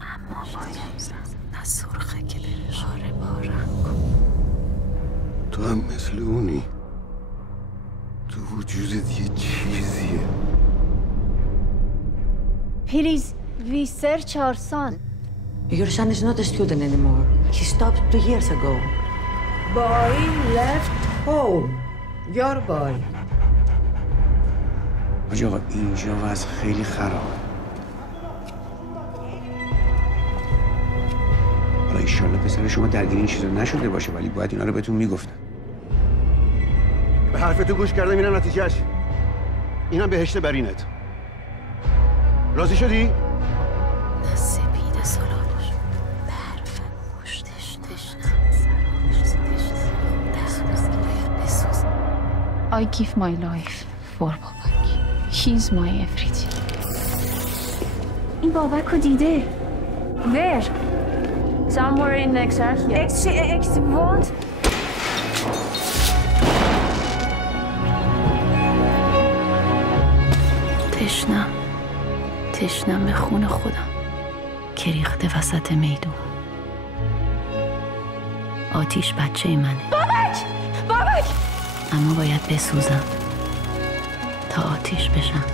اما باید نه سرخه که بره بارم کن. تو هم مثل اونی. تو وجودت یه چیزیه. Please, we search our son. Your son is not a student anymore. He stopped 2 years ago. Boy left home. Your boy. حاج آقا اینجا وضع خیلی خرابه. حالا ایشالله پسر شما درگیر این چیزا نشده باشه ولی باید اینا رو بهتون میگفتن. به حرف تو گوش کردم اینم نتیجهش. اینم بهشت برینت. راضی شدی؟ نه سپید سلالش برف پشتش تشنم سرالش I give my life for بابک. He's my everything. این بابک رو دیده. Where? Somewhere in Exarchia. What? تشنم به خون خودم که ریخته وسط میدون. آتیش بچه منه. بابک! اما باید بسوزم تا آتیش بشم.